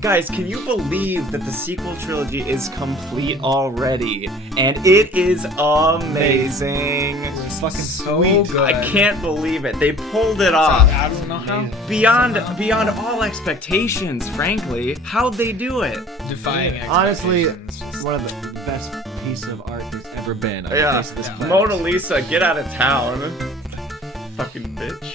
Guys, can you believe that the sequel trilogy is complete already? And it is amazing. It's fucking so good. I can't believe it. They pulled it off. I don't know how. Beyond all expectations, frankly. How'd they do it? Defying Honestly, expectations. one of the best pieces of art there's ever been on the Yeah. face of this planet. Mona Lisa, get out of town. Fucking bitch.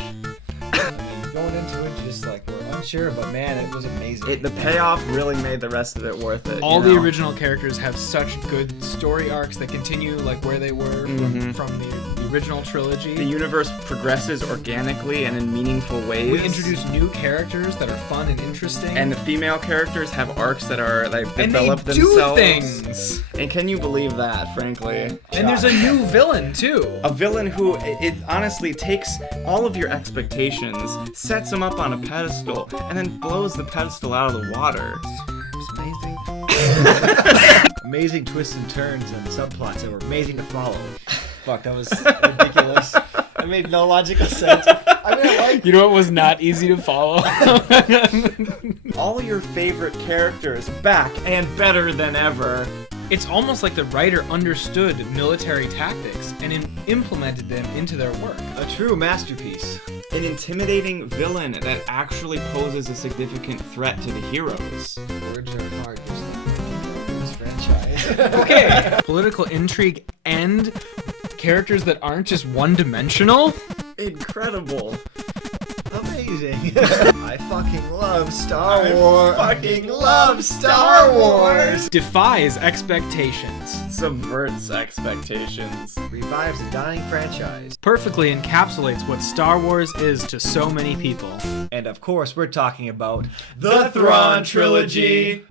I mean, going into it, just like we're unsure, but man, it was amazing. The payoff really made the rest of it worth it. All you know? the original characters have such good story arcs that continue like where they were from the original trilogy. The universe progresses organically and in meaningful ways. We introduce new characters that are fun and interesting. And the female characters have arcs that are they've and developed they themselves. do things. And can you believe that, frankly? And there's a new villain too. A villain who it honestly takes all of your expectations, sets them up on a pedestal, and then blows the pedestal out of the water. It's amazing. Amazing twists and turns and subplots that were amazing to follow. Fuck, that was ridiculous. That made no logical sense. I mean, I like. You know what was not easy to follow? All your favorite characters back and better than ever. It's almost like the writer understood military tactics and implemented them into their work. A true masterpiece. An intimidating villain that actually poses a significant threat to the heroes. Words are hard. Just like this franchise. Okay. Political intrigue and characters that aren't just one-dimensional. Incredible. Amazing. I fucking love Star Wars. Fucking love Star Wars. Defies expectations. Subverts expectations. Revives a dying franchise. Perfectly encapsulates what Star Wars is to so many people. And of course, we're talking about The Thrawn Trilogy.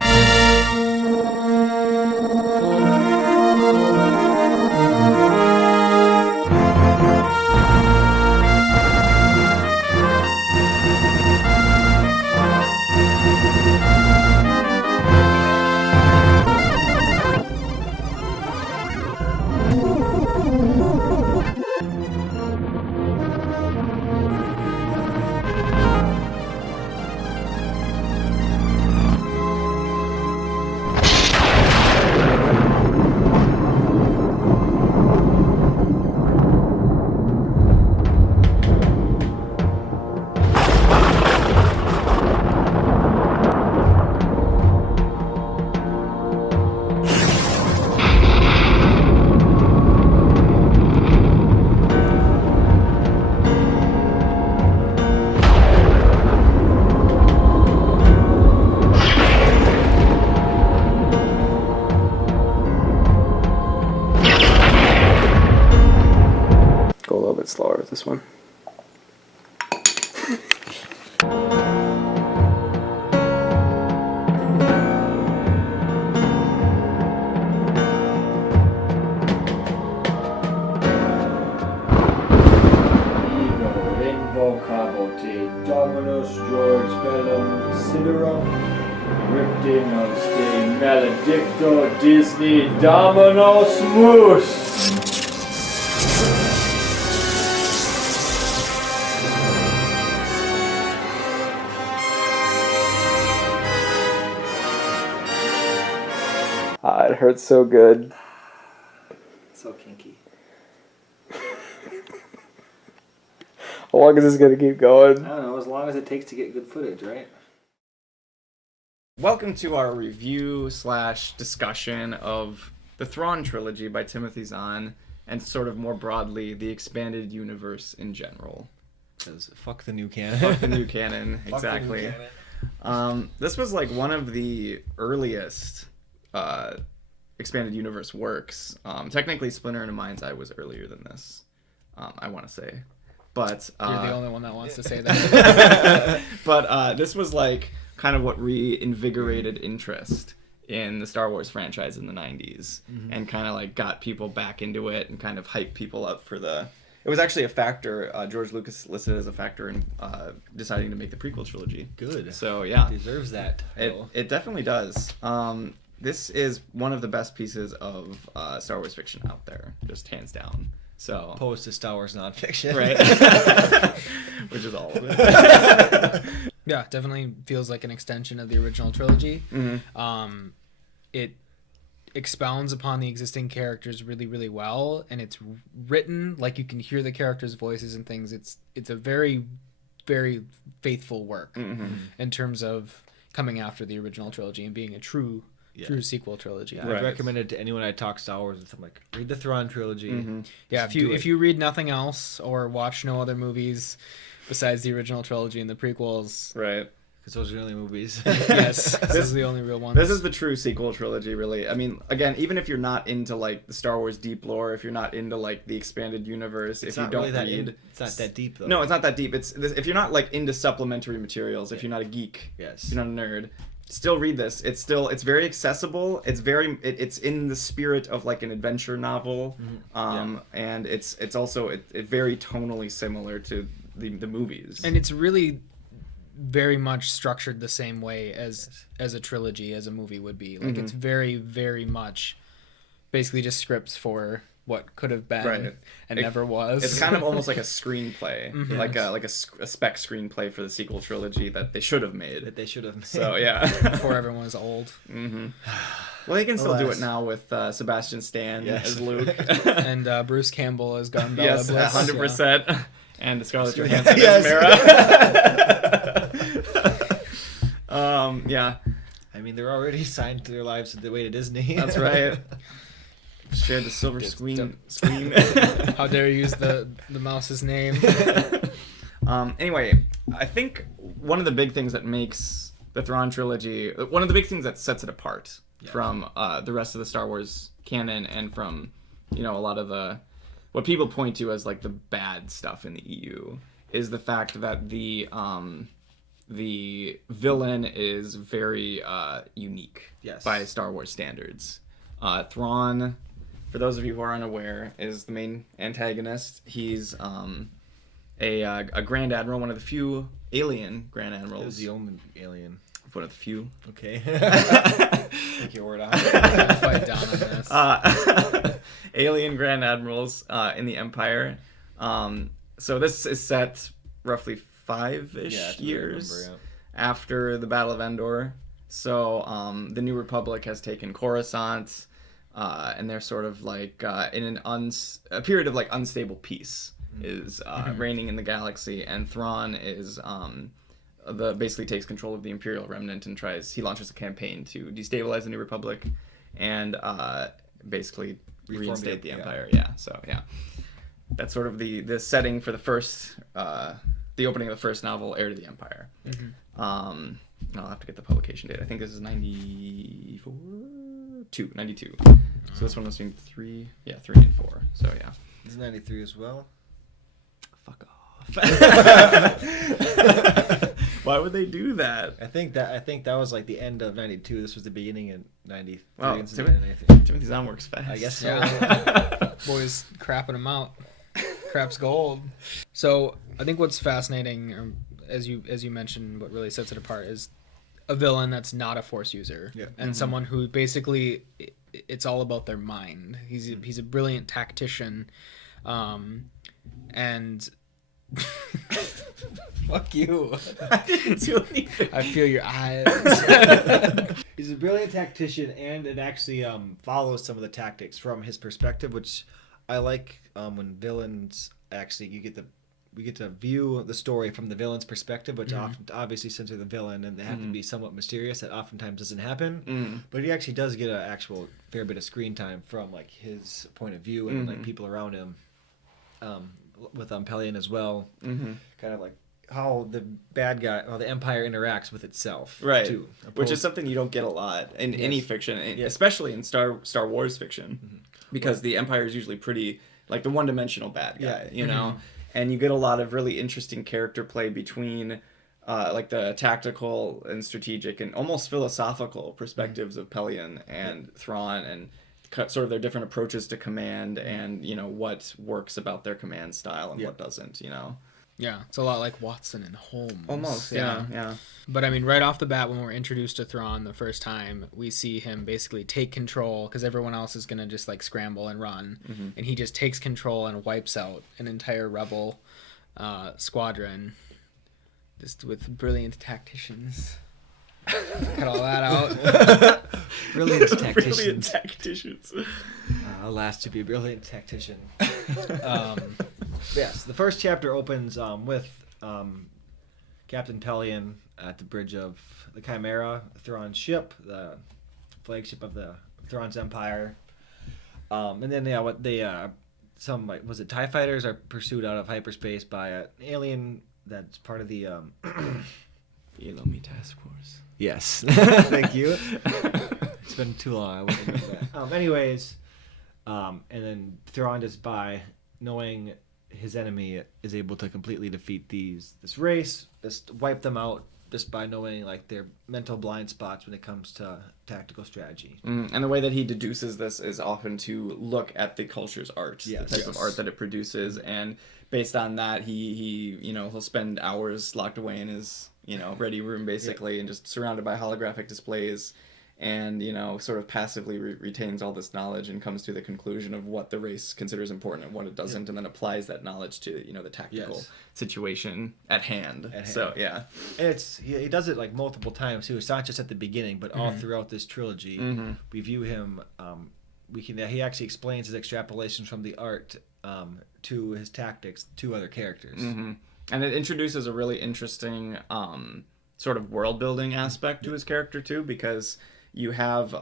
Go a little bit slower with this one. Dominus George Bellum Siderum Ripting Ste Maledicto Disney Dominos Mus. It hurts so good. So kinky. How long is this gonna keep going? I don't know, as long as it takes to get good footage, right? Welcome to our review / discussion of the Thrawn Trilogy by Timothy Zahn, and sort of more broadly, the expanded universe in general. Because fuck the new canon. Fuck the new canon, Fuck the new exactly. canon. This was like one of the earliest expanded universe works. Technically, Splinter in a Mind's Eye was earlier than this, I want to say. But You're the only one that wants to say that. but this was like kind of what reinvigorated interest in the Star Wars franchise in the 90s, and kind of like got people back into it and kind of hyped people up for the... It was actually a factor, George Lucas listed as a factor in deciding to make the prequel trilogy. Good. So yeah. It deserves that title. It definitely does. This is one of the best pieces of Star Wars fiction out there, just hands down. So Opposed to Star Wars nonfiction. right, which is all of it. Yeah, definitely feels like an extension of the original trilogy. It expounds upon the existing characters really, really well, and it's written like you can hear the characters' voices and things. It's a very, very faithful work in terms of coming after the original trilogy and being a true sequel trilogy. Yeah, I'd recommend it to anyone I talk Star Wars with. I'm like, read the Thrawn trilogy. Yeah, if you read nothing else or watch no other movies besides the original trilogy and the prequels, Right. Because those are the only movies. Yes, this is the only real one. This is the true sequel trilogy, really. I mean, again, even if you're not into like the Star Wars deep lore, if you're not into like the expanded universe, if you don't read, it's not that deep though. No, it's not that deep. It's if you're not like into supplementary materials, if you're not a geek, yes, if you're not a nerd, still read this. It's very accessible. It's in the spirit of like an adventure novel, and it's also very tonally similar to the movies. And it's really very much structured the same way as a trilogy, as a movie would be. Like it's very, very much basically just scripts for what could have been and never was. It's kind of almost like a screenplay, like a spec screenplay for the sequel trilogy that they should have made. So yeah, before everyone was old. Well, they can still do it now with Sebastian Stan as Luke and Bruce Campbell as Gun Bella yes, Bliss. 100%. Yeah. And Scarlett Johansson as Mara. Yeah. I mean, they're already signed to their lives the way to Disney. That's right. Shared the silver screen. How dare you use the mouse's name? Anyway, I think one of the big things that makes the Thrawn trilogy, one of the big things that sets it apart from the rest of the Star Wars canon and from, a lot of what people point to as like the bad stuff in the EU is the fact that the villain is very unique by Star Wars standards. Thrawn, for those of you who are unaware, is the main antagonist. He's a Grand Admiral, one of the few alien Grand Admirals. He was the only alien. One of the few. Okay. Take your word on it. Fight down on this. Alien Grand Admirals in the Empire. So this is set roughly 5-ish years after the Battle of Endor. So the New Republic has taken Coruscant, and they're sort of like in a period of like unstable peace is reigning in the galaxy, and Thrawn is basically takes control of the Imperial remnant and he launches a campaign to destabilize the New Republic and basically reinstate the Empire. So that's sort of the setting for the first the opening of the first novel, Heir to the Empire. I'll have to get the publication date. I think this is 92. So this one was between 3 and 4. So yeah. This is 93 as well. Fuck off. Why would they do that? I think that was like the end of 92. This was the beginning of 93. Wow, Timothy Zahn works fast. I guess so. Yeah. Boys crapping him out. Crap's gold. So I think what's fascinating, as you mentioned, what really sets it apart is a villain that's not a Force user, and someone who basically it's all about their mind. He's a brilliant tactician, and fuck you. I didn't do anything. I feel your eyes. He's a brilliant tactician, and it actually follows some of the tactics from his perspective, which I like. When villains actually we get to view the story from the villain's perspective, which often, obviously, since they're the villain and they have to be somewhat mysterious, that oftentimes doesn't happen. But he actually does get an actual fair bit of screen time from like his point of view and like people around him. With Pelion as well, kind of like how the the Empire interacts with itself, right? Too, which is something you don't get a lot in any fiction, especially in Star Wars fiction, because the Empire is usually pretty like the one-dimensional bad guy, you know, and you get a lot of really interesting character play between like the tactical and strategic and almost philosophical perspectives of Pelion and Thrawn and sort of their different approaches to command and, what works about their command style and what doesn't, Yeah, it's a lot like Watson and Holmes. Almost, yeah. But I mean, right off the bat, when we're introduced to Thrawn the first time, we see him basically take control because everyone else is going to just like scramble and run. And he just takes control and wipes out an entire rebel squadron. just with brilliant tacticians. Cut all that out. Brilliant tacticians. Brilliant tacticians. Alas, to be a brilliant tactician. Yes, the first chapter opens with Captain Pelion at the bridge of the Chimera, Thrawn's ship, the flagship of the Thrawn's Empire. And then some was it TIE fighters are pursued out of hyperspace by an alien that's part of the Elomi Task Force. Yes. Thank you. It's been too long. I wouldn't have that. Anyways, and then Thrawn just by knowing his enemy is able to completely defeat this race, just wipe them out just by knowing like their mental blind spots when it comes to tactical strategy. And the way that he deduces this is often to look at the culture's art, the type of art that it produces, and based on that, he'll spend hours locked away in his ready room basically, and just surrounded by holographic displays, and sort of passively retains all this knowledge and comes to the conclusion of what the race considers important and what it doesn't, and then applies that knowledge to the tactical situation at hand. So and he does it like multiple times too. It's not just at the beginning, but all throughout this trilogy. We view him. He actually explains his extrapolations from the art to his tactics to other characters. And it introduces a really interesting sort of world building aspect to his character too, because you have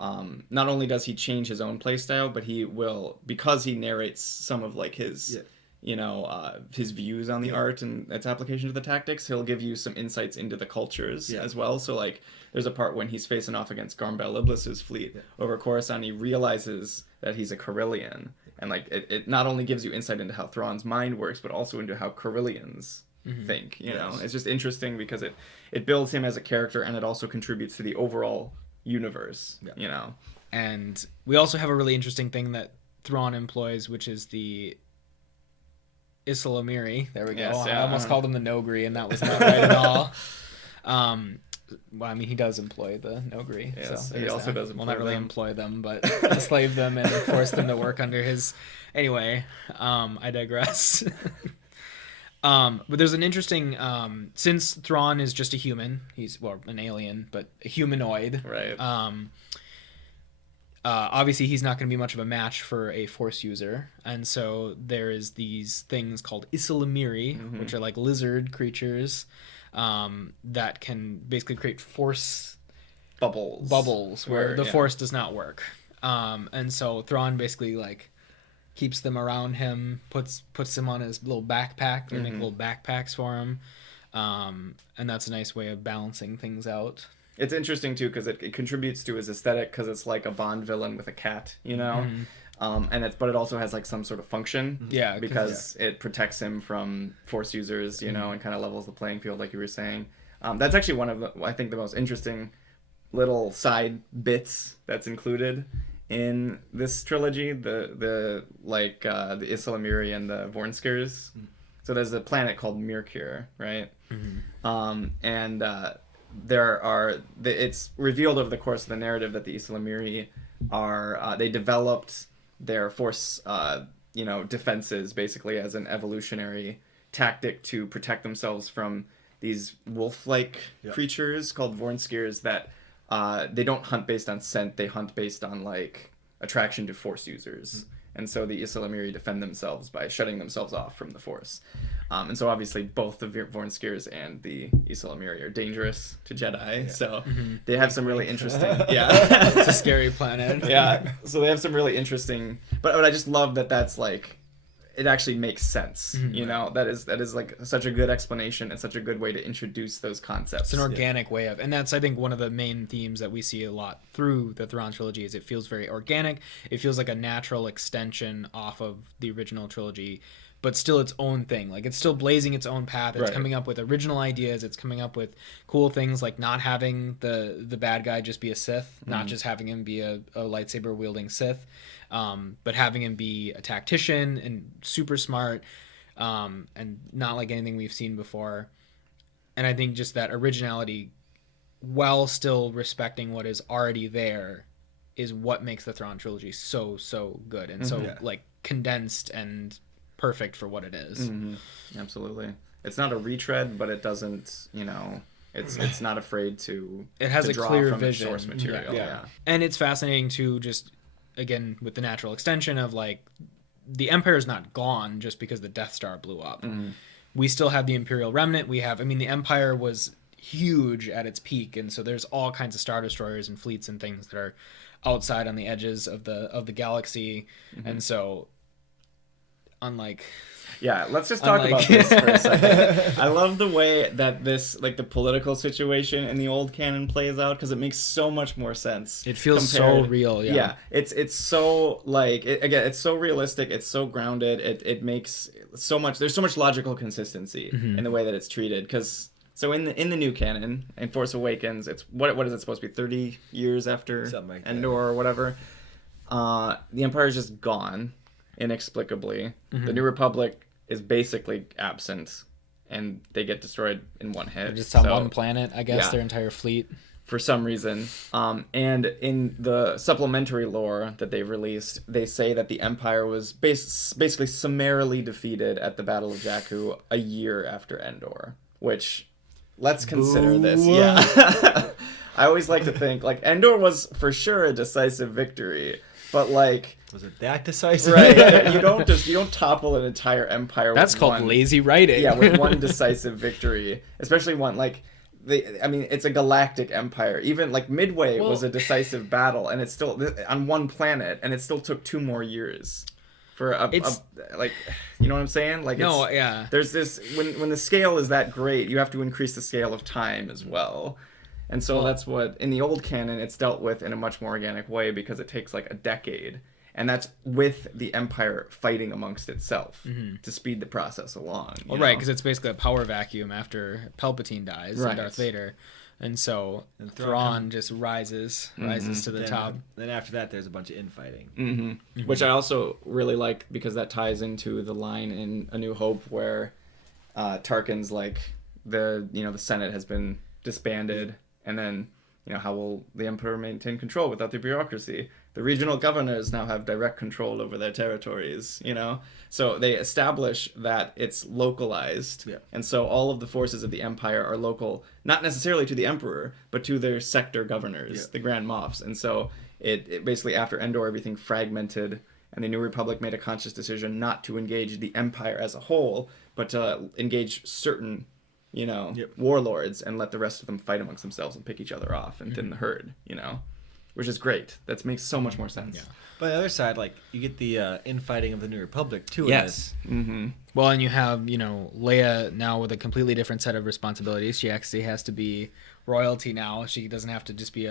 not only does he change his own playstyle, but he will, because he narrates some of like his his views on the art and its application to the tactics, he'll give you some insights into the cultures as well. So like there's a part when he's facing off against Garmbel Iblis's fleet over Coruscant, he realizes that he's a Carillion, and like it not only gives you insight into how Thrawn's mind works, but also into how Carillions think. It's just interesting because it builds him as a character, and it also contributes to the overall universe. And we also have a really interesting thing that Thrawn employs, which is the Islamiri. There we go. I almost called him the Nogri, and that was not right at all. Well, I mean, he does employ the Nogri. Yes, so he also does employ not really them. employ them, but enslave them and force them to work under his... Anyway, I digress. But there's an interesting... since Thrawn is just a human, he's, an alien, but a humanoid. Right. Obviously, he's not going to be much of a match for a Force user. And so there is these things called Islamiri, which are like lizard creatures that can basically create Force... Bubbles where the Force does not work. And so Thrawn basically like keeps them around him, puts them on his little backpack. They make little backpacks for him. And that's a nice way of balancing things out. It's interesting too because it contributes to his aesthetic, because it's like a Bond villain with a cat, and it also has like some sort of function, because it protects him from Force users, and kind of levels the playing field, like you were saying. That's actually one of the most interesting little side bits that's included in this trilogy, the Islamiri and the Vornskirs. So there's a planet called Mirkir, right? It's revealed over the course of the narrative that the Islamiri they developed their Force defenses basically as an evolutionary tactic to protect themselves from these wolf-like creatures called Vornskirs that they don't hunt based on scent, they hunt based on like attraction to Force users. And so the Islamiri defend themselves by shutting themselves off from the Force. And so obviously both the Vornskirs and the Islamiri are dangerous to Jedi. So they have some really interesting... It's a scary planet. So they have some really interesting... But I just love that that's like... It actually makes sense, That is like such a good explanation and such a good way to introduce those concepts. It's an organic way of, and that's I think one of the main themes that we see a lot through the Thrawn trilogy is it feels very organic. It feels like a natural extension off of the original trilogy, but still its own thing. Like it's still blazing its own path. It's coming up with original ideas. It's coming up with cool things like not having the bad guy just be a Sith, not just having him be a lightsaber wielding Sith. But having him be a tactician and super smart, and not like anything we've seen before. And I think just that originality, while still respecting what is already there, is what makes the Thrawn trilogy so good and so like condensed and perfect for what it is. Absolutely. it's not a retread, but it doesn't, you know, it's not afraid to. It has to a draw clear from its vision. source material. Yeah. And it's fascinating to just, again, with the natural extension of like, the Empire is not gone just because the Death Star blew up. We still have the Imperial Remnant. We have, I mean, the Empire was huge at its peak, and so there's all kinds of Star Destroyers and fleets and things that are outside on the edges of the galaxy. And so, unlike... Yeah, let's just talk about this for a second. I love the way that this, like, the political situation in the old canon plays out, because it makes so much more sense. It feels so real, Yeah, it's so, like, again, it's so realistic, it's so grounded, it makes so much, there's so much logical consistency in the way that it's treated, because... So in the new canon, in Force Awakens, it's what is it supposed to be? 30 years after like Endor or whatever. The Empire is just gone inexplicably. The New Republic is basically absent, and they get destroyed in one hit. They're just on one planet, I guess. Their entire fleet. For some reason. And in the supplementary lore that they've released, they say that the Empire was basically summarily defeated at the Battle of Jakku a year after Endor, which... Let's consider this. Yeah. I always like to think, like, Endor was for sure a decisive victory, but, like... Was it that decisive? Right. You don't topple an entire empire That's called lazy writing. Yeah, with one decisive victory. Especially one, like... it's a galactic empire. Even, like, Midway was a decisive battle, and it's still... on one planet, and it still took 2 more years. For like, you know what I'm saying? Like, there's this when the scale is that great, you have to increase the scale of time as well, and so that's what in the old canon it's dealt with in a much more organic way, because it takes like a decade, and that's with the Empire fighting amongst itself to speed the process along. Well, right, because it's basically a power vacuum after Palpatine dies and Darth Vader. And so Thrawn just rises to the top. Then after that, there's a bunch of infighting. Which I also really like, because that ties into the line in A New Hope where Tarkin's like, the Senate has been disbanded, and then, how will the Emperor maintain control without the bureaucracy? The regional governors now have direct control over their territories, So they establish that it's localized. Yeah. And so all of the forces of the Empire are local, not necessarily to the Emperor, but to their sector governors, the Grand Moffs. And so it basically, after Endor, everything fragmented, and the New Republic made a conscious decision not to engage the Empire as a whole, but to engage certain, warlords, and let the rest of them fight amongst themselves and pick each other off and thin the herd, Which is great. That makes so much more sense. Yeah. But on the other side, like, you get the infighting of the New Republic, too. Yes. Well, and you have, Leia now with a completely different set of responsibilities. She actually has to be royalty now. She doesn't have to just be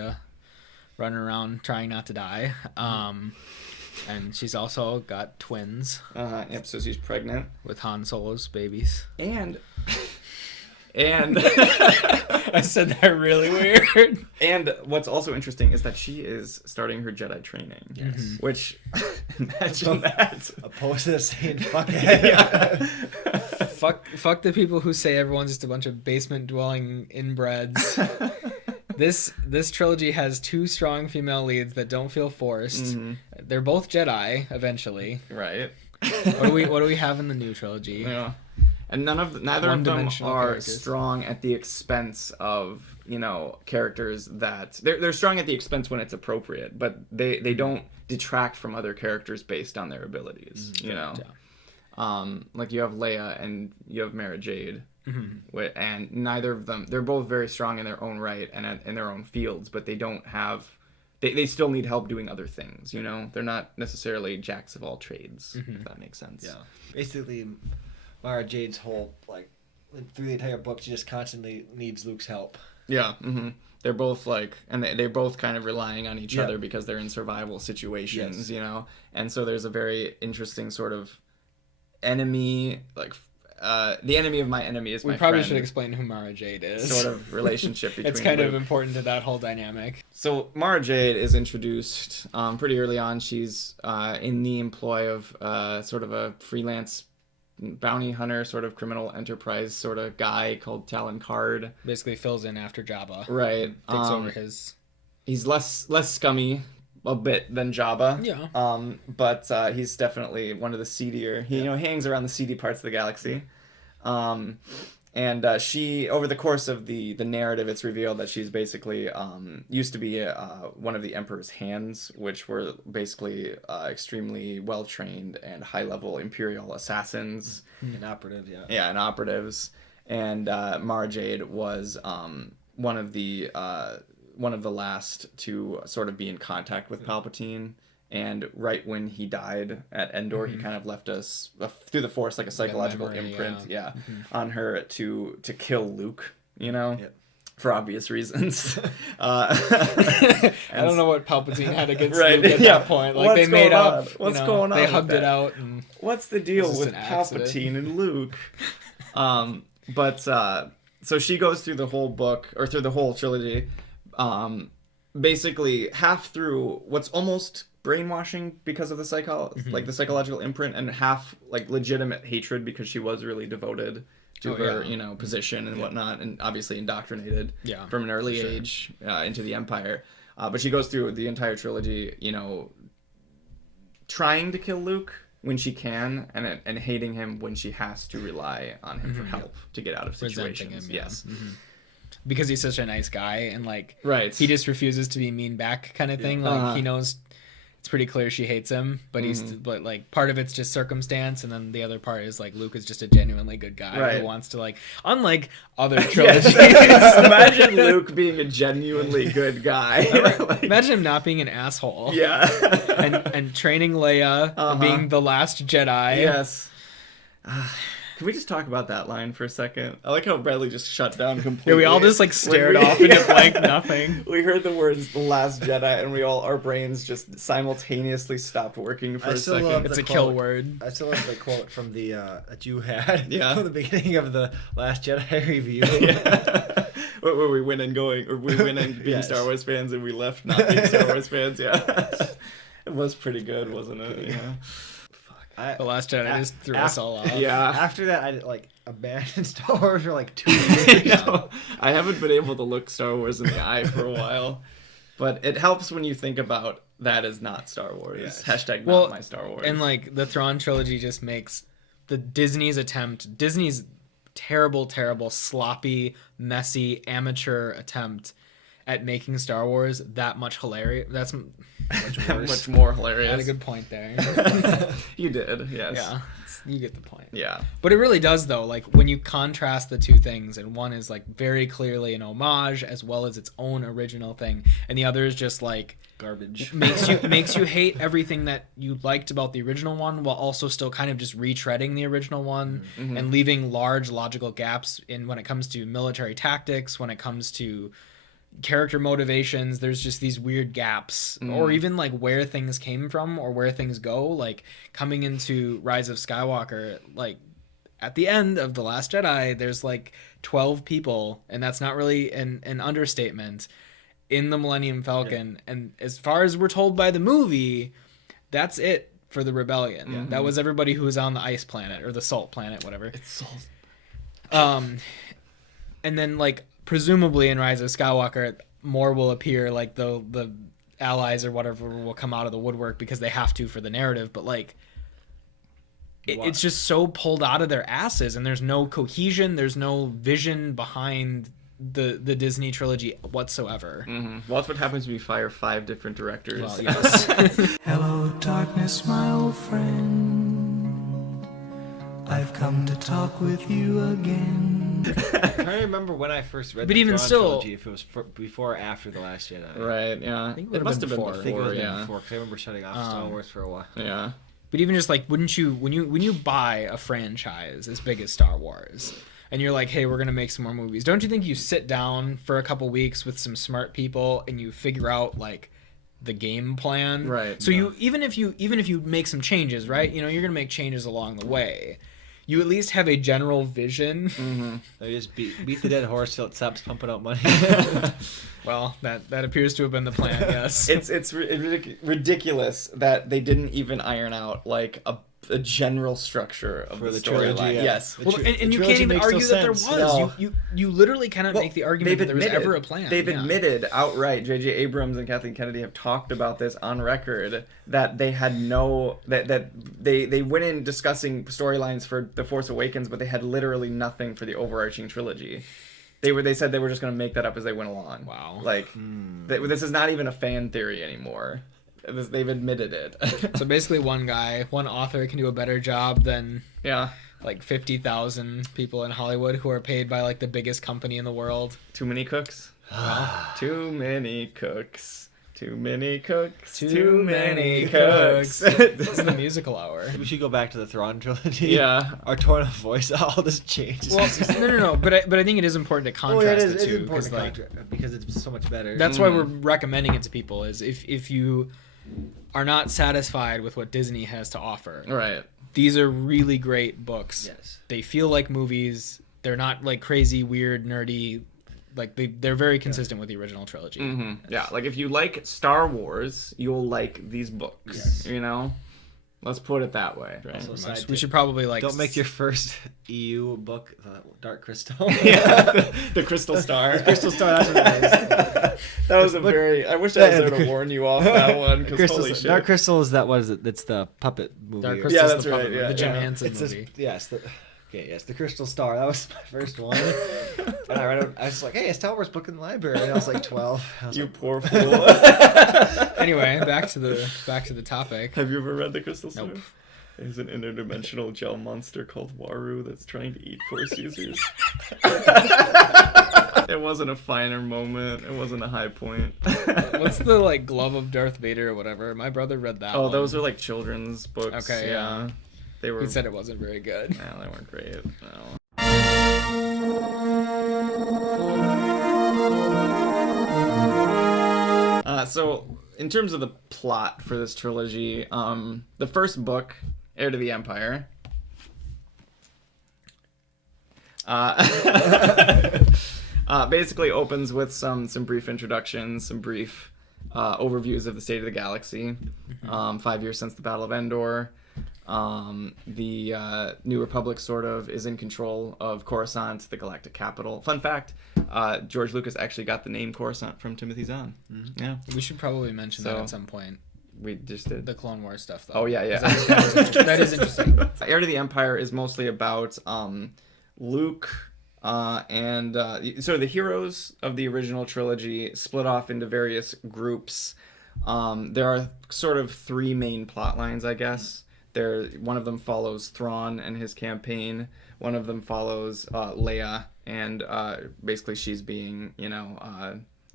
running around trying not to die. And she's also got twins. Yep, so she's pregnant. With Han Solo's babies. And I said that really weird. And what's also interesting is that she is starting her Jedi training. Yes. Which, imagine that. Opposed to saying fuck it. Fuck the people who say everyone's just a bunch of basement-dwelling inbreds. This trilogy has 2 strong female leads that don't feel forced. They're both Jedi, eventually. Right. What do we have in the new trilogy? Yeah. And neither of them are strong at the expense of, characters that... They're strong at the expense when it's appropriate, but they don't detract from other characters based on their abilities, Yeah. Like, you have Leia and you have Mara Jade, and neither of them... They're both very strong in their own right and in their own fields, but they don't have... They still need help doing other things, They're not necessarily jacks of all trades, if that makes sense. Yeah. Basically... Mara Jade's whole, like, through the entire book, she just constantly needs Luke's help. Yeah, They're both, like, and they're both kind of relying on each other because they're in survival situations, And so there's a very interesting sort of enemy, like, the enemy of my enemy is my friend. We probably should explain who Mara Jade is. Sort of relationship between It's kind of important to that whole dynamic. So Mara Jade is introduced pretty early on. She's in the employ of sort of a freelance bounty hunter, sort of criminal enterprise sort of guy called Talon Card. Basically fills in after Jabba. Right. Takes over his... He's less scummy a bit than Jabba. Yeah. But he's definitely one of the seedier. He hangs around the seedy parts of the galaxy. And she, over the course of the narrative, it's revealed that she's basically used to be one of the Emperor's hands, which were basically extremely well-trained and high-level Imperial assassins. And operatives, yeah. Yeah, and operatives. And Mara Jade was one of the last to sort of be in contact with Palpatine. And right when he died at Endor, he kind of left us through the Force like a psychological imprint, on her to kill Luke, you know, for obvious reasons. I don't know what Palpatine had against Luke at that point. Like they made up. What's going on? They hugged it out. And what's the deal with Palpatine and Luke? So she goes through the whole book, or through the whole trilogy, basically half through what's almost brainwashing because of the like the psychological imprint, and half like legitimate hatred because she was really devoted to her position and whatnot, and obviously indoctrinated from an early age into the Empire. But she goes through the entire trilogy, trying to kill Luke when she can, and hating him when she has to rely on him for help to get out of situations. Because he's such a nice guy, and he just refuses to be mean back, kind of thing. Like he knows it's pretty clear she hates him, but but part of it's just circumstance, and then the other part is Luke is just a genuinely good guy who wants to unlike other trilogies. Imagine Luke being a genuinely good guy. Imagine him not being an asshole. Yeah. and training Leia, being the last Jedi. Yes. Can we just talk about that line for a second? I like how Bradley just shut down completely. Yeah, we all just stared off into blank nothing. We heard the words "The Last Jedi," and our brains just simultaneoely stopped working for a second. It's a kill word. I still love the quote from the that you had from the beginning of the Last Jedi review. Where we went in being Star Wars fans, and we left not being Star Wars fans. Yeah, it was pretty good, wasn't it? Yeah. The Last Jedi just threw us all off. Yeah. After that, I abandoned Star Wars for 2 years. I haven't been able to look Star Wars in the eye for a while, but it helps when you think about that as not Star Wars. Yes. Hashtag not my Star Wars. And the Thrawn trilogy just makes Disney's terrible, sloppy, messy, amateur attempt at making Star Wars that much hilarious. That's much worse. Much more hilarious. I had a good point there. You did, yes. Yeah, you get the point. Yeah. But it really does, though. When you contrast the two things, and one is very clearly an homage as well as its own original thing, and the other is just garbage. makes you hate everything that you liked about the original one, while also still kind of just retreading the original one and leaving large logical gaps in when it comes to military tactics, when it comes to character motivations. There's just these weird gaps, or even where things came from or where things go. Coming into Rise of Skywalker, at the end of The Last Jedi, there's 12 people, and that's not really an understatement, in the Millennium Falcon. And as far as we're told by the movie, that's it for the rebellion. That was everybody who was on the ice planet, or the salt planet, whatever. It's salt. And then presumably in Rise of Skywalker, more will appear, the allies or whatever will come out of the woodwork because they have to for the narrative, but it's just so pulled out of their asses, and there's no cohesion, there's no vision behind the Disney trilogy whatsoever. Well, that's what happens when you fire 5 different directors. Well, yes. Hello, darkness, my old friend. I've come to talk with you again. I'm trying to remember when I first read But the even Thrawn still, trilogy, if it was before or after The Last Jedi. Right, yeah. I think it it must have been before. before, I think it was yeah. before, because I remember shutting off Star Wars for a while. Yeah. But even just wouldn't you, when you buy a franchise as big as Star Wars, and you're hey, we're gonna make some more movies, don't you think you sit down for a couple weeks with some smart people and you figure out the game plan? Right. So you even if you make some changes, right? You're gonna make changes along the way. You at least have a general vision. They just beat the dead horse till it stops pumping out money. Well, that appears to have been the plan. Yes. It's ridiculous that they didn't even iron out a a general structure of For the the trilogy, storyline. yeah. Yes. The Well, tr- and the you can't trilogy even makes no argue that there was. sense. No. You literally cannot make the argument that there was ever a plan. They've Yeah. admitted outright. J.J. Abrams and Kathleen Kennedy have talked about this on record that they had that they went in discussing storylines for The Force Awakens, but they had literally nothing for the overarching trilogy. They said they were just going to make that up as they went along. Wow. Like this is not even a fan theory anymore. They've admitted it. So basically, one author can do a better job than Yeah. like 50,000 people in Hollywood who are paid by like the biggest company in the world. Too many cooks. Too many cooks. Too many cooks. Too many cooks. This is the musical hour. We should go back to the Thrawn trilogy. Yeah. Our tone of voice, all this changes. Well, no. But I think it is important to contrast the two important because like because it's so much better. that's why we're recommending it to people. Is if you are not satisfied with what Disney has to offer, Right. these are really great books. Yes. They feel like movies. They're not like crazy, weird, nerdy. Like they're very consistent with the original trilogy. Mm-hmm. Yeah, like if you like Star Wars, you'll like these books. Yes. You know, let's put it that way. Right? Also, side We tip, should probably like don't make your first EU book Dark Crystal. Yeah, the Crystal Star. Crystal Star. That's what it is. That was a very. I wish I was Yeah, there the to warn you off that one. Because Crystal, holy shit. Dark Crystal is that? What is it? It's the puppet movie. Dark or- Crystal's Yeah, that's the right, puppet- yeah, the Jim yeah. Henson It's movie. Yes, the Crystal Star. That was my first one. And I read it. I was like, hey, a Star Wars book in the library. And I was like 12. I was You like, poor fool. Anyway, back to the topic. Have you ever read the Crystal Star? Nope. There's an interdimensional gel monster called Waru that's trying to eat Force users. It wasn't a finer moment. It wasn't a high point. What's the like glove of Darth Vader or whatever? My brother read that. Oh, one. those are like children's books. Okay, yeah. They were. He said it wasn't very good. No, they weren't great. No. So, in terms of the plot for this trilogy, the first book, Heir to the Empire, basically opens with some brief introductions, some brief overviews of the state of the galaxy. 5 years since the Battle of Endor. The New Republic sort of is in control of Coruscant, the galactic capital. Fun fact, George Lucas actually got the name Coruscant from Timothy Zahn. Yeah, We should probably mention that So- at some point. we just did. The Clone Wars stuff, though. Oh, yeah. 'Cause that is interesting. Heir to the Empire is mostly about Luke and sort of the heroes of the original trilogy split off into various groups. There are sort of three main plot lines, I guess. One of them follows Thrawn and his campaign. One of them follows Leia, and basically she's being,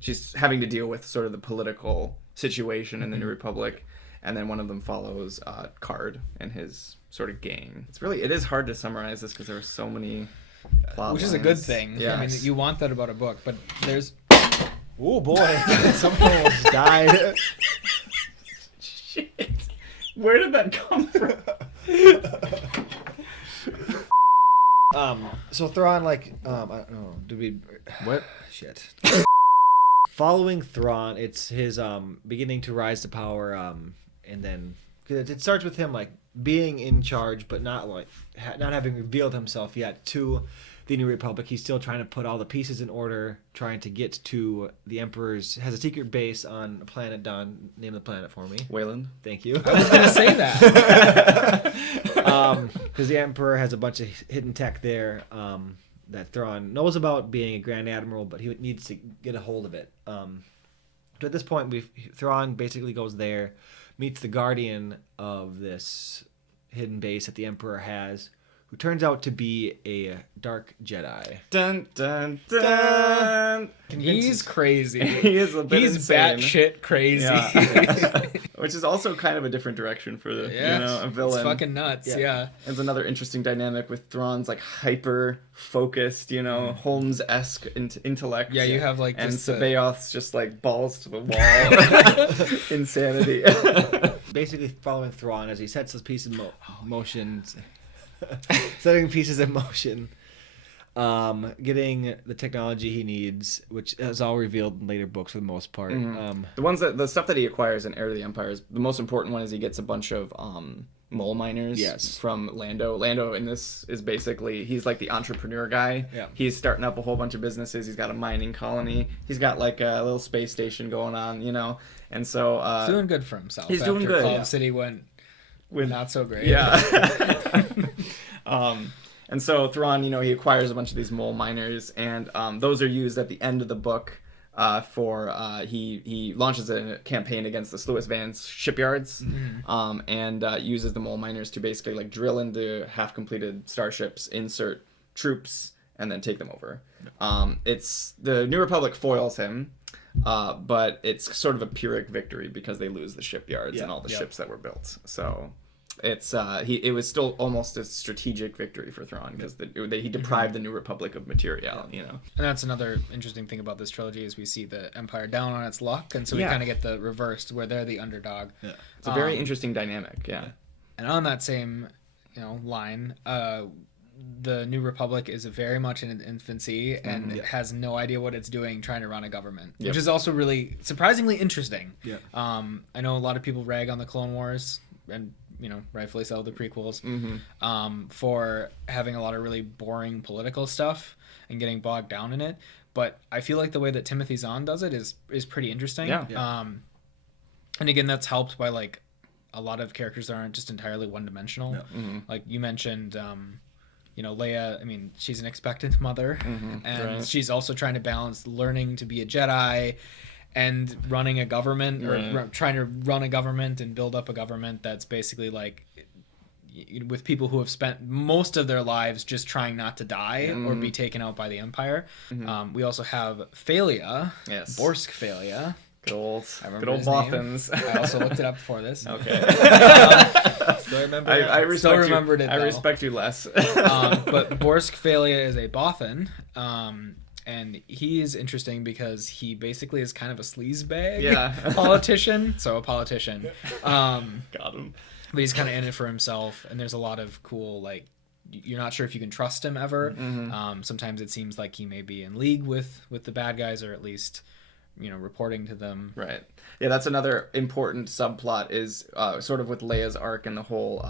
she's having to deal with sort of the political situation in the New Republic. And then one of them follows Card and his sort of gang. It is hard to summarize this because there are so many plot Which is a lines. good thing. Yes. I mean, you want that about a book, but there's... oh boy, someone almost died. Shit. Where did that come from? So Thrawn, like, I don't know, did we? What? Shit. Following Thrawn, it's his beginning to rise to power, and then 'cause it starts with him like being in charge, but not like not having revealed himself yet to the New Republic. He's still trying to put all the pieces in order, trying to get to the Emperor's has a secret base on a planet. Don, name the planet for me. Wayland. Thank you. I was going to say that. Because the Emperor has a bunch of hidden tech there that Thrawn knows about, being a Grand Admiral, but he needs to get a hold of it. So at this point, Thrawn basically goes there, meets the Guardian of this hidden base that the Emperor has, who turns out to be a dark Jedi. Dun dun dun. He's crazy. He is a bit He's insane. batshit crazy. Yeah. Which is also kind of a different direction for the a villain. It's fucking nuts. Yeah. It's another interesting dynamic with Thrawn's like hyper focused, Holmes-esque intellect. Yeah, you have like and just Sabaoth's just like balls to the wall insanity. Basically following Thrawn as he sets his piece in motion, setting pieces in motion, getting the technology he needs, which is all revealed in later books for the most part. The stuff that he acquires in Heir to the Empire is the most important one. Is he gets a bunch of mole miners Yes. from Lando. Lando in this is basically, he's like the entrepreneur guy. Yeah. He's starting up a whole bunch of businesses. He's got a mining colony. He's got like a little space station going on, you know. And so He's doing good for himself. he's doing after good, Cloud yeah. City went not so great. yeah. And so Thrawn, you know, he acquires a bunch of these mole miners, and those are used at the end of the book he launches a campaign against the Sluis Vance shipyards, and uses the mole miners to basically like drill into half-completed starships, insert troops, and then take them over. It's the New Republic foils him, but it's sort of a Pyrrhic victory because they lose the shipyards and all the ships that were built. So it's it was still almost a strategic victory for Thrawn because he deprived the New Republic of material, you know. And that's another interesting thing about this trilogy is we see the Empire down on its luck, and so we kind of get the reversed where they're the underdog. Yeah. It's a very interesting dynamic, yeah. And on that same, line, the New Republic is very much in infancy and has no idea what it's doing trying to run a government, which is also really surprisingly interesting. Yeah. I know a lot of people rag on the Clone Wars and rightfully so, the prequels, for having a lot of really boring political stuff and getting bogged down in it. But I feel like the way that Timothy Zahn does it is pretty interesting. Yeah. And again, that's helped by like a lot of characters that aren't just entirely one-dimensional. Yeah. Like you mentioned, Leia, I mean, she's an expectant mother, and she's also trying to balance learning to be a Jedi and running a government, or trying to run a government and build up a government that's basically like with people who have spent most of their lives just trying not to die or be taken out by the Empire. We also have Phalia, Borsk Phalia. Good old his Bothans. name. I also looked it up before this. Okay. Still remember I respect Still you. remembered it, I though. respect you less. But Borsk Phalia is a Bothan. And he is interesting because he basically is kind of a sleazebag politician. So a politician. Got him. But he's kind of in it for himself. And there's a lot of cool, like, you're not sure if you can trust him ever. Sometimes it seems like he may be in league with the bad guys, or at least, reporting to them. Right. Yeah, that's another important subplot is sort of with Leia's arc and the whole,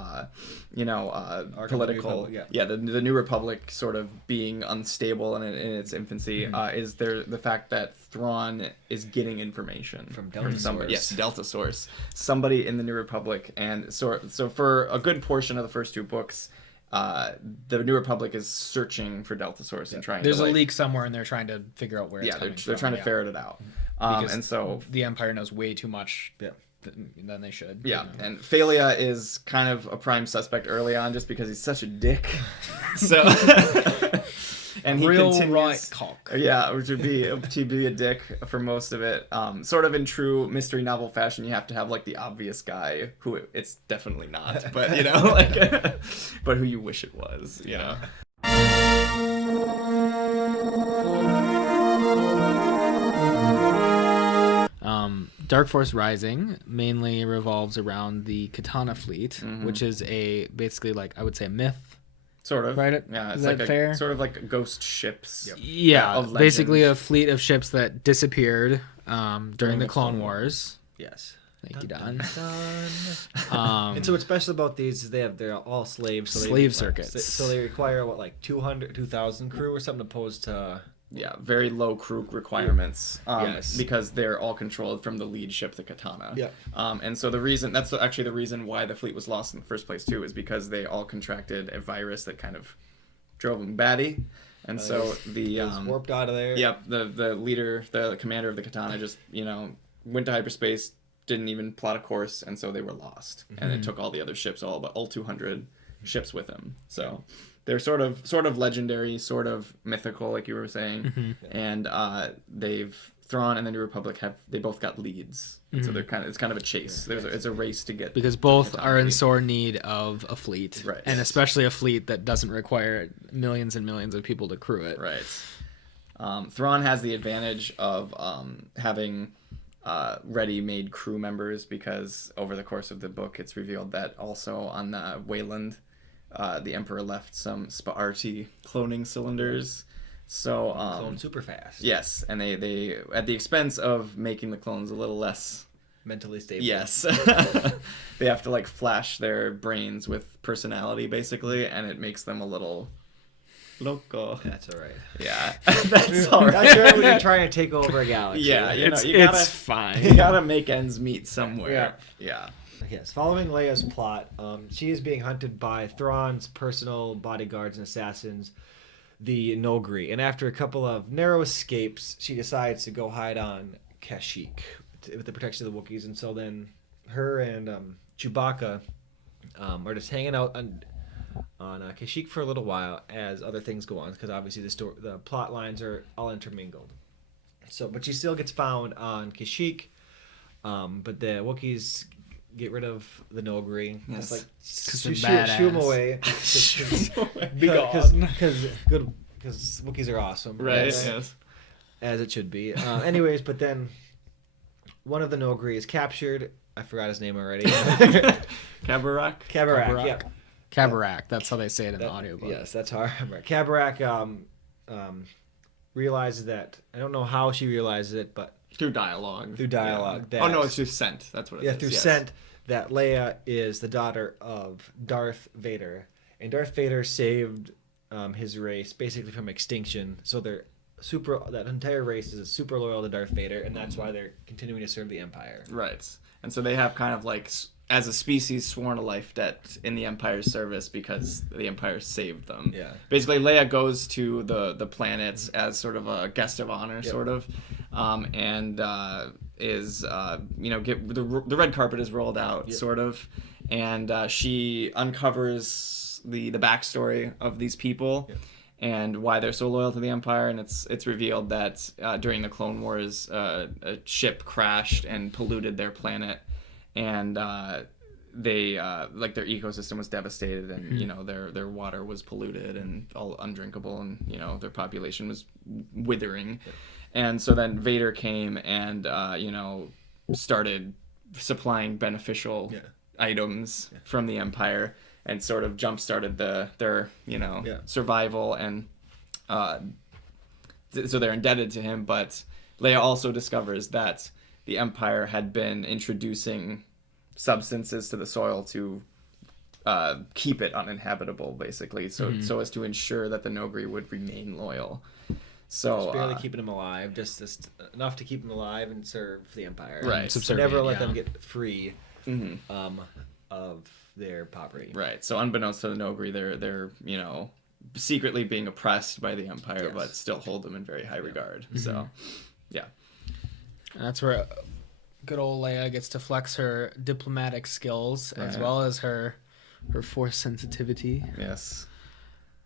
political. The New Republic sort of being unstable and in its infancy. Is there the fact that Thrawn is getting information from Delta somebody? Source. Yes, Delta Source. Somebody in the New Republic, and so for a good portion of the first two books, the New Republic is searching for Delta Source and trying. There's to, a leak somewhere, and they're trying to figure out where it's coming from. They're trying to ferret it out. And so the Empire knows way too much than they should. Yeah, and Phalia is kind of a prime suspect early on just because he's such a dick. So and he real continues, right cock. Yeah, to be a dick for most of it. Sort of in true mystery novel fashion, you have to have like the obvious guy who it's definitely not, but but who you wish it was, Dark Force Rising mainly revolves around the Katana fleet, which is basically like I would say a myth. Sort of. Right? Yeah, it's Is like that fair? Sort of like ghost ships. Yeah, of basically legend. a fleet of ships that disappeared during the Clone Wars. Yes. Thank you, Don. And so what's special about these is they're all slaves. So Slave circuits. So they require, 2,000 crew or something opposed to... Yeah, very low crew requirements. Yes. Because they're all controlled from the lead ship, the Katana. Yeah. And so that's actually the reason why the fleet was lost in the first place too, is because they all contracted a virus that kind of drove them batty. And so it was warped out of there. Yep. The leader, the commander of the Katana, just went to hyperspace, didn't even plot a course, and so they were lost. And it took all the other ships, all 200 ships with him. So. They're sort of legendary, sort of mythical, like you were saying, and Thrawn and the New Republic they both got leads, and so it's kind of a chase. It's a race to get because both are in sore need of a fleet, right? And especially a fleet that doesn't require millions and millions of people to crew it, right? Thrawn has the advantage of having ready-made crew members because over the course of the book, it's revealed that also on Wayland. The Emperor left some Sparti cloning cylinders, so clone super fast. Yes, and they at the expense of making the clones a little less mentally stable. Yes. They have to like flash their brains with personality basically, and it makes them a little loco. That's all right. Yeah. That's all right. That's right when you're trying to take over a galaxy. Yeah, you know, It's, you gotta, it's fine. you gotta make ends meet somewhere. Yeah. Yes. Following Leia's plot, she is being hunted by Thrawn's personal bodyguards and assassins, the Nogri. And after a couple of narrow escapes, she decides to go hide on Kashyyyk with the protection of the Wookiees. And so then her and Chewbacca are just hanging out on Kashyyyk for a little while as other things go on, because obviously the plot lines are all intermingled. So, but she still gets found on Kashyyyk, but the Wookiees get rid of the Nogri. Yes. It's they're like shoo them badass. away. Be gone. Because Wookiees are awesome. Right. As, Yes. as it should be. Anyways, but then one of the Nogri is captured. I forgot his name already. Kabarak. Kabarak. Yeah. Kabarak. That's how they say it in the audiobook. Yes, that's how I remember. Kabarak realizes that, I don't know how she realizes it, but Through dialogue. Yeah. Yeah. Oh no, it's through scent. That's what it is. through yes. scent, that Leia is the daughter of Darth Vader, and Darth Vader saved his race basically from extinction. So that entire race is super loyal to Darth Vader, and that's why they're continuing to serve the Empire. Right. And so they have kind of like, as a species, sworn a life debt in the Empire's service because the Empire saved them. Yeah. Basically, Leia goes to the planets as sort of a guest of honor, sort of, and is get the red carpet is rolled out, sort of, and she uncovers the backstory of these people. And why they're so loyal to the Empire, and it's revealed that during the Clone Wars, a ship crashed and polluted their planet, and they their ecosystem was devastated, and their water was polluted and all undrinkable, and their population was withering, and so then Vader came and started supplying beneficial items from the Empire. And sort of jump-started their survival, and so they're indebted to him. But Leia also discovers that the Empire had been introducing substances to the soil to keep it uninhabitable, basically, so as to ensure that the Nogri would remain loyal. So Just barely keeping them alive, just enough to keep them alive and serve the Empire. Right. So never let them get free of their poverty. Right. So unbeknownst to the Nogri, they're secretly being oppressed by the Empire, but still hold them in very high regard. So, yeah. And that's where good old Leia gets to flex her diplomatic skills as well as her force sensitivity. Yes.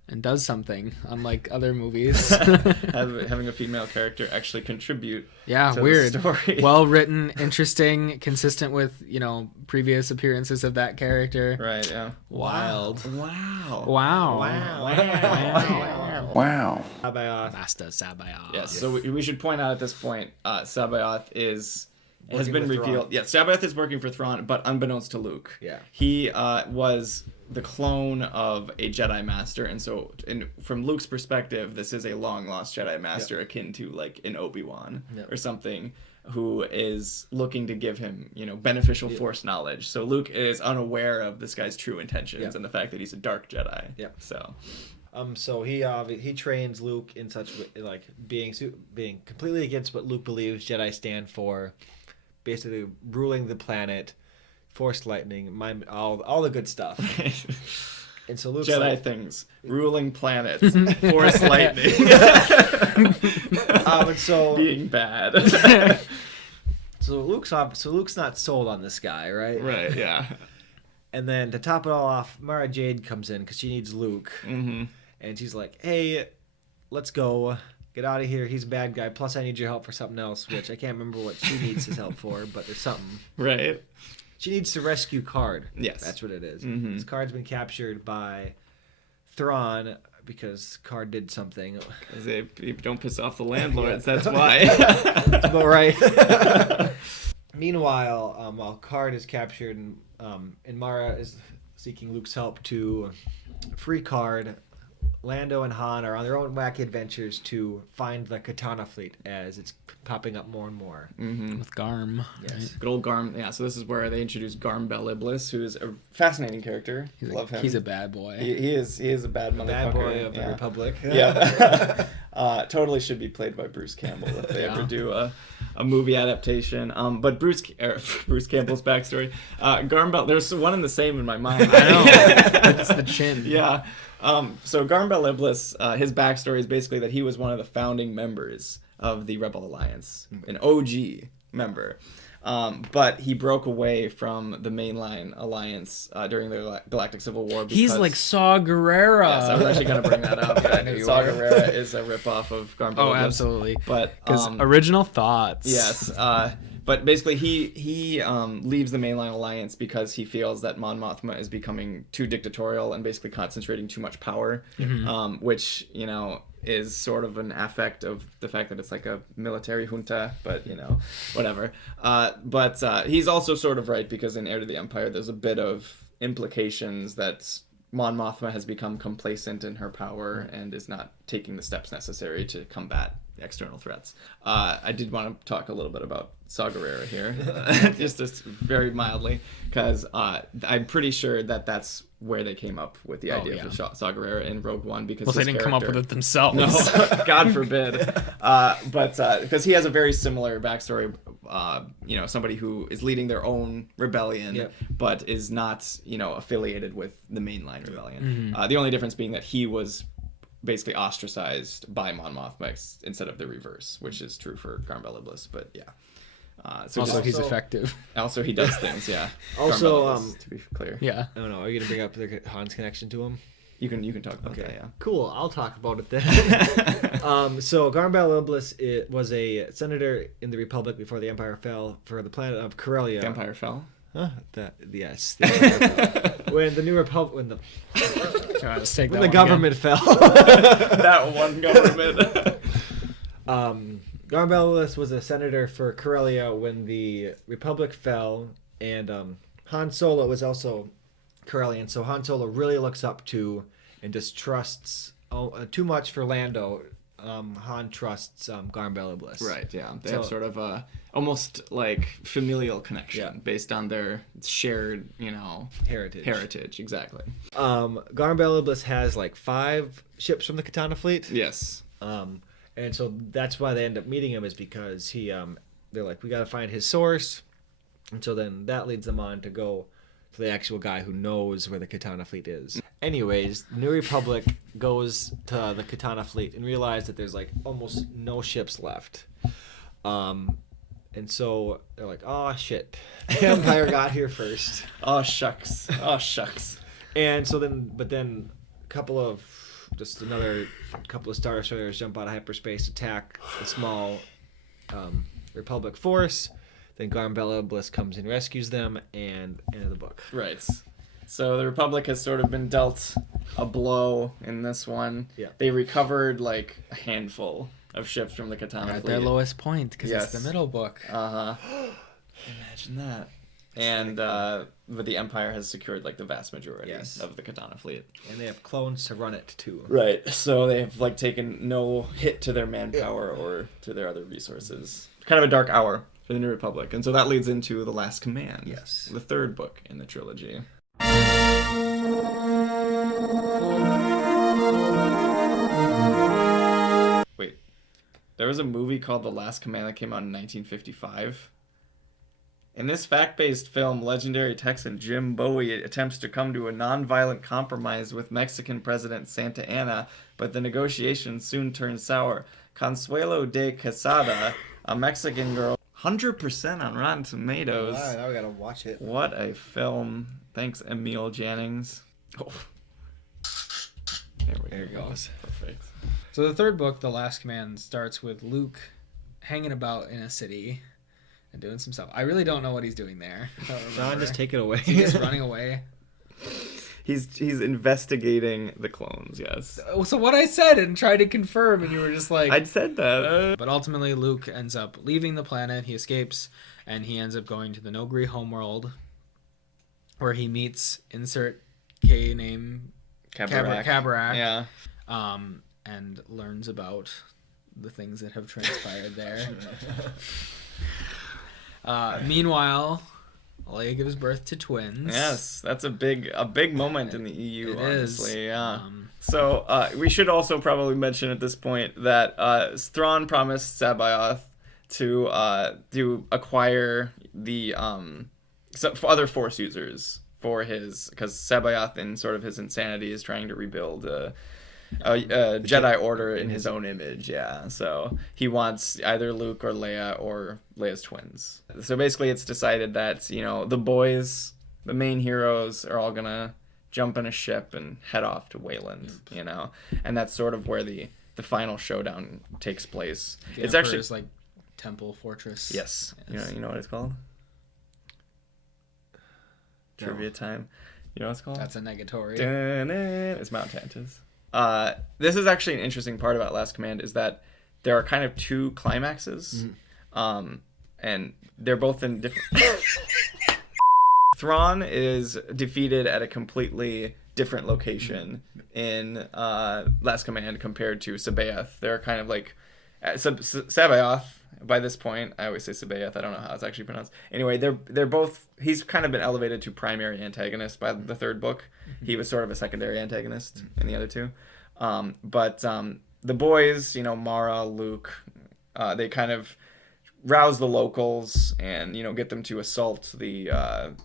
And does something, unlike other movies. Having a female character actually contribute. Yeah, to weird. The story. Well written, interesting, consistent with previous appearances of that character. Right. Yeah. Wild. Wow. Wow. Sabayoth. Master Sabayoth. Yes. So we should point out at this point, Sabayoth has Working been with revealed. Thrawn. Yeah, Sabayoth is working for Thrawn, but unbeknownst to Luke. Yeah. He was the clone of a Jedi Master, and so from Luke's perspective, this is a long lost Jedi Master akin to like an Obi-Wan or something, who is looking to give him beneficial Force knowledge. So Luke is unaware of this guy's true intentions and the fact that he's a dark Jedi. Yeah. So. So he trains Luke in such like being completely against what Luke believes Jedi stand for, basically ruling the planet, Force lightning, all the good stuff. And so Luke's Jedi things, ruling planets, Force lightning, and so being bad. So Luke's not sold on this guy, right? Right. Yeah. And then to top it all off, Mara Jade comes in because she needs Luke, and she's like, "Hey, let's go, get out of here. He's a bad guy. Plus, I need your help for something else, which I can't remember what she needs his help for, but there's something." Right. She needs to rescue Card. Yes. That's what it is. This Card's been captured by Thrawn because Card did something. Because they don't piss off the landlords. That's why. That's about right. Meanwhile, while Card is captured and Mara is seeking Luke's help to free Card, Lando and Han are on their own wacky adventures to find the Katana fleet as it's popping up more and more. With Garm. Yes. Good old Garm. Yeah, so this is where they introduce Garm Beliblis, who's a fascinating character. Love him. He's a bad boy. He is a bad motherfucker. Bad boy of the Republic. Yeah. Totally should be played by Bruce Campbell if they ever do a movie adaptation. But Bruce Campbell's backstory. Garm Bel, there's one and the same in my mind. I know. It's the chin. Yeah. So Garm Beliblis, his backstory is basically that he was one of the founding members of the Rebel Alliance, an OG member. But he broke away from the mainline alliance during the Galactic Civil War. Because, He's like Saw Gerrera. Yes, I was actually going to bring that up. I knew you Saw were. Gerrera is a ripoff of Garm Beliblis. Oh, absolutely. But Because original thoughts. yes, but basically he leaves the mainline alliance because he feels that Mon Mothma is becoming too dictatorial and basically concentrating too much power, which is sort of an affect of the fact that it's like a military junta, but whatever. But he's also sort of right, because in Heir to the Empire there's a bit of implications that Mon Mothma has become complacent in her power and is not taking the steps necessary to combat external threats. I did want to talk a little bit about Saw Gerrera here, just very mildly, because I'm pretty sure that that's where they came up with the idea of Saw Gerrera in Rogue One, because Well, they didn't come up with it themselves. No, God forbid. But because he has a very similar backstory, somebody who is leading their own rebellion, but is not, affiliated with the mainline rebellion. The only difference being that he was basically ostracized by Mon Mothma instead of the reverse, which is true for Garm Beliblis. But yeah. Also, he's effective. Also, he does things. Yeah. Also, Garm Beliblis, to be clear. Yeah. I don't know. Are you gonna bring up Han's connection to him? You can talk about that. Yeah. Cool. I'll talk about it then. So Garm Beliblis was a senator in the Republic before the Empire fell for the planet of Corellia. The Empire fell. Huh? Yes. The Empire fell. When the new Republic, when the government fell. That one government. Garm Beliblis was a senator for Corellia when the Republic fell, and Han Solo was also Corellian. So Han Solo really looks up to and distrusts too much for Lando. Han trusts Garm Beliblis. Right, yeah. They have sort of a almost like familial connection based on their shared, heritage, exactly. Garm Beliblis has like 5 ships from the Katana fleet. Yes. And so that's why they end up meeting him, is because they're like, we got to find his source. And so then that leads them on to go to the actual guy who knows where the Katana fleet is. Anyways, the New Republic goes to the Katana fleet and realize that there's like almost no ships left. And so they're like, oh shit, the Empire got here first. Oh shucks. And so then another couple of Star Destroyers jump out of hyperspace, attack a small Republic force. Then Garm Beliblis comes and rescues them, and end of the book. Right. So the Republic has sort of been dealt a blow in this one. Yeah. They recovered like a handful of ships from the Katana At fleet. their lowest point, because Yes. it's the middle book. Imagine that. And but the Empire has secured like the vast majority of the Katana fleet. And they have clones to run it too. Right. So they have like taken no hit to their manpower or to their other resources. Kind of a dark hour for the New Republic. And so that leads into The Last Command. Yes. The 3rd book in the trilogy. Wait. There was a movie called The Last Command that came out in 1955. In this fact-based film, legendary Texan Jim Bowie attempts to come to a non-violent compromise with Mexican President Santa Anna, but the negotiations soon turn sour. Consuelo de Quesada, a Mexican girl, 100% on Rotten Tomatoes. Wow, now we gotta watch it. What a film. Thanks, Emil Jannings. Oh. There it goes. Perfect. So the 3rd book, The Last Command, starts with Luke hanging about in a city and doing some stuff. I really don't know what he's doing there. John, just take it away. Is he just running away? He's investigating the clones, yes. So what I said and tried to confirm, and you were just like... I'd said that. But ultimately, Luke ends up leaving the planet. He escapes, and he ends up going to the Nogri homeworld, where he meets insert K name... Kabarak. Kabarak. Yeah. and learns about the things that have transpired there. Meanwhile, Leia gives birth to twins. Yes, that's a big moment in the EU, It honestly. is. Yeah. So we should also probably mention at this point that Thrawn promised Sabayoth to acquire the for other Force users for because Sabayoth, in sort of his insanity, is trying to rebuild a Jedi Order in his own image. Yeah, so he wants either Luke or Leia or Leia's twins. So basically, it's decided that the boys, the main heroes, are all gonna jump in a ship and head off to Wayland. And that's sort of where the final showdown takes place. It's actually like temple fortress. Yes. You know what it's called? Trivia time. You know what it's called? That's a negatory. It's Mount Tantus. This is actually an interesting part about Last Command is that there are kind of two climaxes, and they're both in different. Thrawn is defeated at a completely different location in Last Command compared to Sabayoth. They're kind of like Sabayoth. By this point, I always say Sabayoth. I don't know how it's actually pronounced. Anyway, they're both. He's kind of been elevated to primary antagonist by the third book. He was sort of a secondary antagonist in the other two. But the boys, Mara, Luke, they kind of rouse the locals and get them to assault the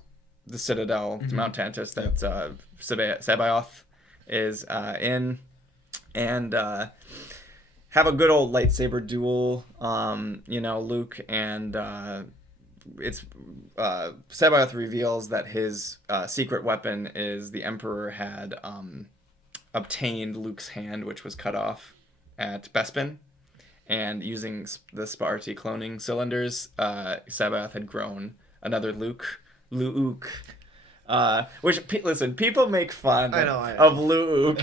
citadel, Mount Tantus, that Sabayoth is in, and have a good old lightsaber duel. Luke and Sabayoth reveals that his secret weapon is the Emperor had obtained Luke's hand, which was cut off at Bespin, and using the Sparti cloning cylinders, Sabayoth had grown another Luke. Listen, people make fun of Luke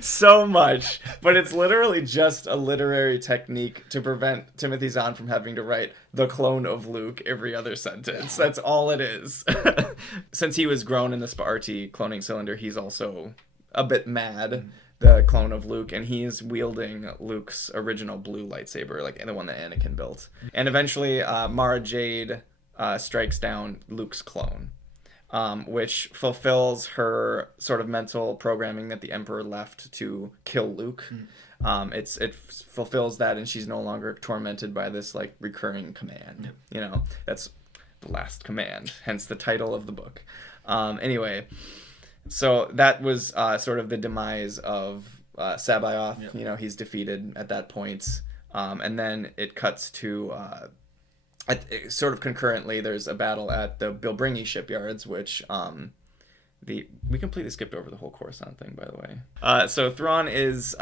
so much, but it's literally just a literary technique to prevent Timothy Zahn from having to write the clone of Luke every other sentence. That's all it is. Since he was grown in the Sparti cloning cylinder, he's also a bit mad, the clone of Luke, and he's wielding Luke's original blue lightsaber, like the one that Anakin built. And eventually, Mara Jade strikes down Luke's clone. Which fulfills her sort of mental programming that the Emperor left to kill Luke. It fulfills that, and she's no longer tormented by this like recurring command. That's the last command, hence the title of the book. Anyway, so that was sort of the demise of Sabayoth. Yep. He's defeated at that point, and then it cuts to. Sort of concurrently, there's a battle at the Bilbringi shipyards, which we completely skipped over the whole Coruscant thing, by the way. So Thrawn is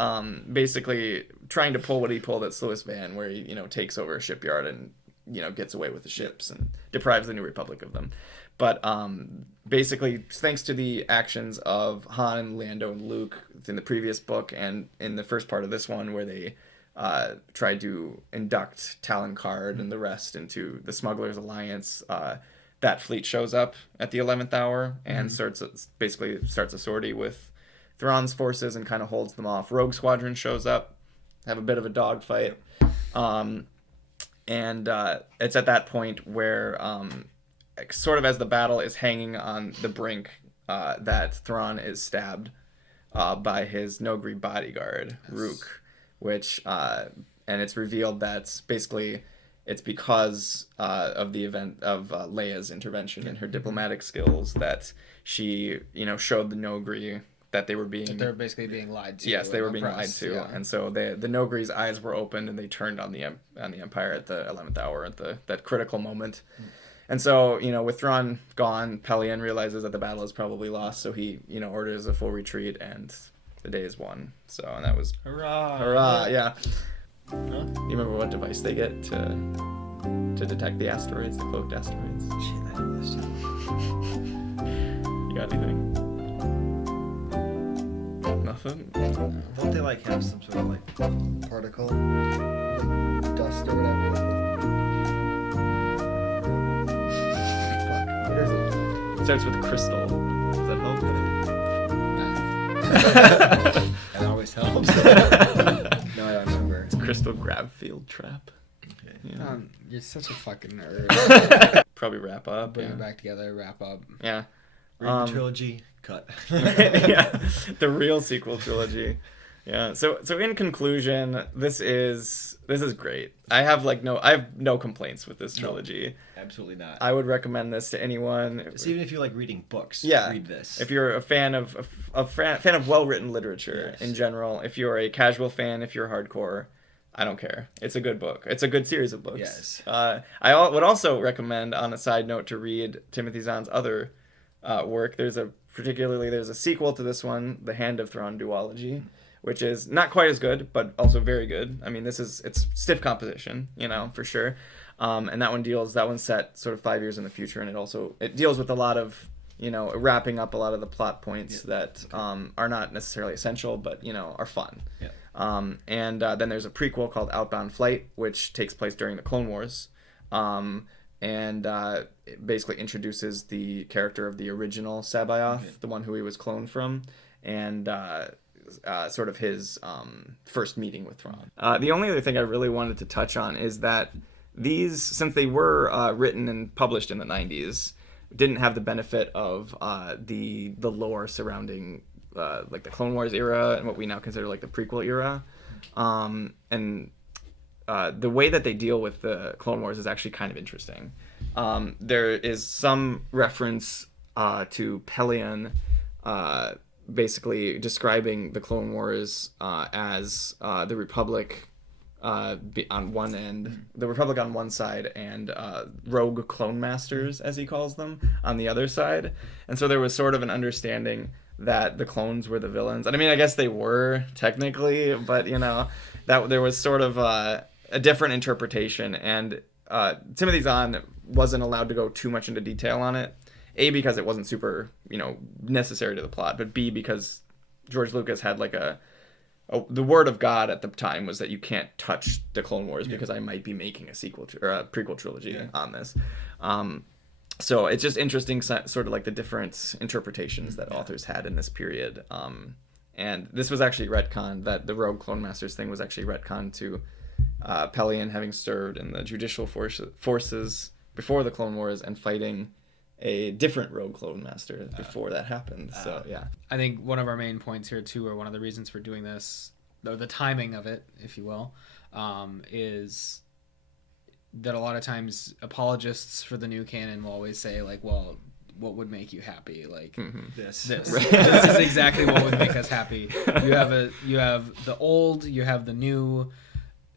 basically trying to pull what he pulled at Sluis Van, where he takes over a shipyard and gets away with the ships and deprives the New Republic of them. But basically, thanks to the actions of Han, Lando, and Luke in the previous book and in the first part of this one, where they tried to induct Talon Card and the rest into the Smugglers Alliance, that fleet shows up at the 11th hour and starts a sortie with Thrawn's forces and kind of holds them off. Rogue Squadron shows up, have a bit of a dogfight, and it's at that point where sort of as the battle is hanging on the brink, that Thrawn is stabbed by his Nogri bodyguard, Rook. Which, and it's revealed that basically it's because of the event of Leia's intervention and her diplomatic skills that she, showed the Nogri that they were basically being lied to. Yes, they were being lied to, yeah. And so the Nogri's eyes were opened and they turned on the Empire at the 11th hour at that critical moment. And so, with Thrawn gone, Pelion realizes that the battle is probably lost, so he, orders a full retreat and the day is won. So, and that was hurrah, yeah. Huh? You remember what device they get to detect the asteroids, the cloaked asteroids? Shit, I know this too. You got anything? Nothing? Don't they have some sort of particle, dust or whatever? Fuck, what is it? It starts with crystal. Does that help? And I always voice helps. No, I don't remember. It's Crystal Grabfield Trap. Okay. Yeah. You're such a fucking nerd. Probably wrap up. Bring Yeah. it back together, wrap up. Yeah. Read the trilogy. Cut. Yeah. The real sequel trilogy. Yeah. So in conclusion, this is great. I have no complaints with this trilogy. Absolutely not. I would recommend this to anyone. Just even if you like reading books, Yeah. read this. If you're a fan of well-written literature Yes. in general, if you're a casual fan, if you're hardcore, I don't care. It's a good book. It's a good series of books. Yes. Would also recommend, on a side note, to read Timothy Zahn's other work. There's a sequel to this one, The Hand of Thrawn duology, which is not quite as good, but also very good. I mean, it's stiff composition, for sure. And that one's set sort of 5 years in the future, and it deals with a lot of, wrapping up a lot of the plot points that are not necessarily essential, but are fun. Yeah. And then there's a prequel called Outbound Flight, which takes place during the Clone Wars. And it basically introduces the character of the original Sabayoth, the one who he was cloned from, and sort of his first meeting with Thrawn. The only other thing I really wanted to touch on is that these, since they were written and published in the 90s, didn't have the benefit of the lore surrounding like the Clone Wars era and what we now consider like the prequel era. And the way that they deal with the Clone Wars is actually kind of interesting. There is some reference to Pelion basically describing the Clone Wars as the Republic on one end, the Republic on one side, and rogue clone masters, as he calls them, on the other side. And so there was sort of an understanding that the clones were the villains. And I mean, I guess they were technically, but that there was sort of a different interpretation. And Timothy Zahn wasn't allowed to go too much into detail on it. A, because it wasn't super, necessary to the plot, but B, because George Lucas had like the word of God at the time was that you can't touch the Clone Wars because I might be making a sequel or a prequel trilogy on this. So it's just interesting, sort of like the different interpretations that authors had in this period. And this was actually retconned, that the Rogue Clone Masters thing was actually retconned to Pelion having served in the judicial forces before the Clone Wars and fighting a different Rogue Clone Master before that happened. So, yeah. I think one of our main points here, too, or one of the reasons for doing this, or the timing of it, if you will, is that a lot of times apologists for the new canon will always say, like, well, what would make you happy? Like, this. This is exactly what would make us happy. You have the old, you have the new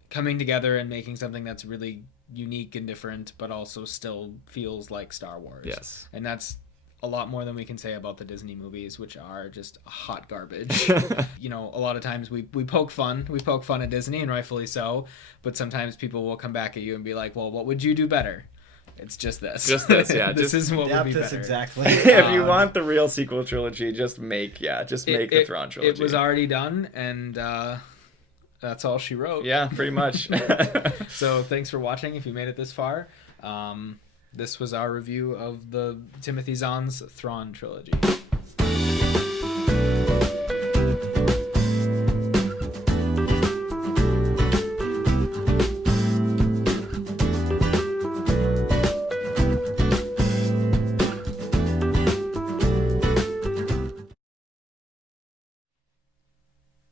coming together and making something that's really unique and different, but also still feels like Star Wars. Yes. And that's a lot more than we can say about the Disney movies, which are just hot garbage. A lot of times we poke fun at Disney, and rightfully so, but sometimes people will come back at you and be like, well, what would you do better? It's just this. Just this, yeah. This is what would be better. Exactly. If you want the real sequel trilogy, just make the Thrawn trilogy. It was already done, and that's all she wrote. Yeah, pretty much. So thanks for watching if you made it this far. This was our review of the Timothy Zahn's Thrawn trilogy.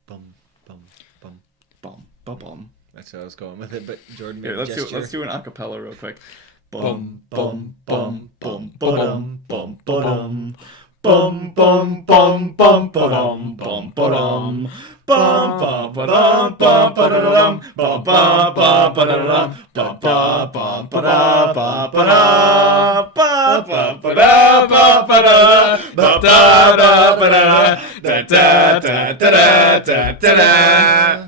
Bum, bum, bum. Bum, bum, bum. That's how I was going with it, but Jordan made Here, a gesture. let's do an acapella real quick. Bum, bum, bum, bum, ba-dum, bum, ba-dum. Bum, bum, bum, bum, ba-dum, bum, ba-dum. Bum, bum, ba-dum, bum, ba-da-dum. Bum, bum, bum, ba-da-dum. Bum, bum, bum, ba-da, bum, ba-da. Bum, bum, ba-da, bum, ba-da. Bum, da, da, ba-da. Da, da, da, da, da, da, da.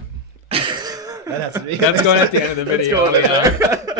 That has to be. That's going at the end of the video. Let's go with it.